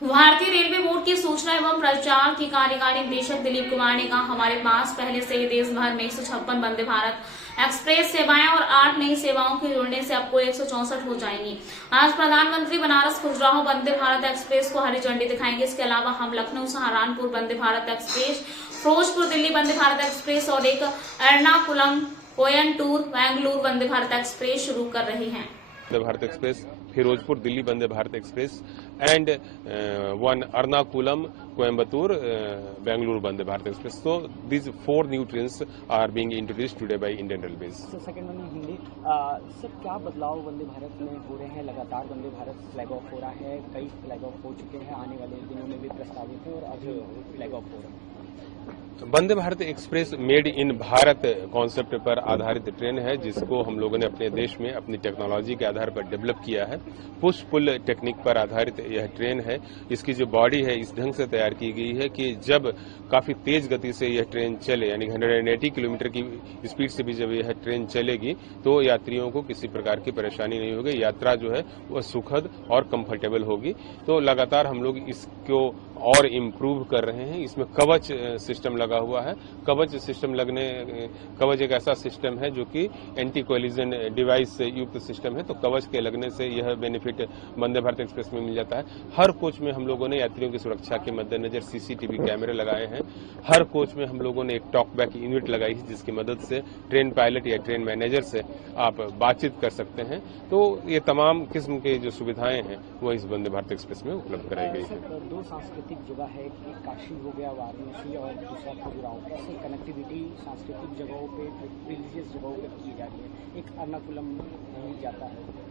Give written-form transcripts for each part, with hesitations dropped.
भारतीय railway board की सूचना एवं प्रचार के कार्यकारी निदेशक दिलीप कुमार ने कहा, हमारे पास पहले से ही देश भर में 156 वंदे भारत एक्सप्रेस सेवाएं और 8 नई सेवाओं के जुड़ने से अब कुल 164 हो जाएंगी। आज प्रधानमंत्री बनारस खजुराहो वंदे भारत एक्सप्रेस को हरी झंडी दिखाएंगे। इसके अलावा हम लखनऊ सहारनपुर वंदे भारत एक्सप्रेस, फिरोजपुर दिल्ली वंदे भारत एक्सप्रेस और एक एर्नाकुलम कोयंटूर बेंगलुरु वंदे भारत एक्सप्रेस शुरू कर रहे हैं। Vande Bharat express, Firozpur Delhi Vande Bharat express and one Ernakulam Coimbatore Bangalore Vande Bharat Express. So these 4 new trains are being introduced today by Indian Railways. So second one in Hindi, sir क्या बदलाव वंदे भारत में हो रहे हैं? लगातार वंदे भारत फ्लैग ऑफ हो रहा है, कई फ्लैग ऑफ हो चुके हैं, आने वाले दिनों में भी प्रस्तावित है और अभी फ्लैग ऑफ हो रहा है। Vande Bharat express made in Bharat concept पर आधारित ट्रेन है, जिसको हम लोगों ने अपने देश में अपनी टेक्नोलॉजी के आधार पर डेवलप किया है। पुश पुल टेक्निक पर आधारित यह ट्रेन है। इसकी जो बॉडी है इस ढंग से तैयार की गई है कि जब काफी तेज गति से यह ट्रेन चले, यानी 180 किलोमीटर की स्पीड से भी जब यह ट्रेन चलेगी तो यात्रियों को किसी प्रकार की परेशानी नहीं होगी। यात्रा जो है वह सुखद और कंफर्टेबल होगी। तो लगातार हम लोग इसको और इम्प्रूव कर रहे हैं। इसमें कवच सिस्टम लगा हुआ है। कवच एक ऐसा सिस्टम है जो कि एंटी कोलिजन डिवाइस से युक्त सिस्टम है। तो कवच के लगने से यह बेनिफिट वंदे भारत एक्सप्रेस में मिल जाता है। हर कोच में हम लोगों ने यात्रियों की सुरक्षा के मद्देनजर सीसीटीवी कैमरे लगाए हैं। हर कोच में हम लोगों ने एक टॉक बैक यूनिट लगाई है, जिसकी मदद से ट्रेन पायलट या ट्रेन मैनेजर से आप बातचीत कर सकते हैं। तो ये तमाम किस्म के जो सुविधाएं हैं वो इस वंदे भारत एक्सप्रेस में उपलब्ध कराई गई है। दो सांस्कृतिक जगह है, एक काशी हो गया वाराणसी और दूसरा खजुराहो। ऐसी कनेक्टिविटी सांस्कृतिक जगहों पे, रिलीजियस जगहों पे की जा रही है। एक एर्नाकुलम भी जाता है।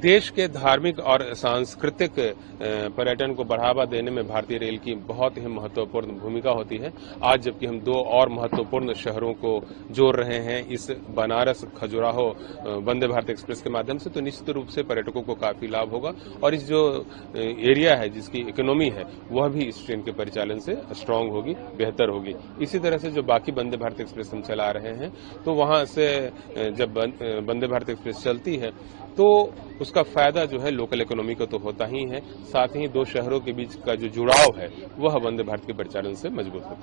देश के धार्मिक और सांस्कृतिक पर्यटन को बढ़ावा देने में भारतीय रेल की बहुत ही महत्वपूर्ण भूमिका होती है। आज जबकि हम 2 और महत्वपूर्ण शहरों को जोड़ रहे हैं इस बनारस खजुराहो वंदे भारत एक्सप्रेस के माध्यम से, तो निश्चित रूप से पर्यटकों को काफी लाभ होगा और इस जो एरिया है जिसकी इकोनॉमी है वह भी इस ट्रेन के परिचालन से स्ट्रांग होगी, बेहतर होगी। इसी तरह से जो बाकी वंदे भारत एक्सप्रेस हम चला रहे हैं तो वहां से जब वंदे भारत एक्सप्रेस चलती है तो उसका फायदा जो है लोकल इकोनॉमी को तो होता ही है, साथ ही 2 शहरों के बीच का जो जुड़ाव है वह वंदे भारत के परिचालन से मजबूत होता है।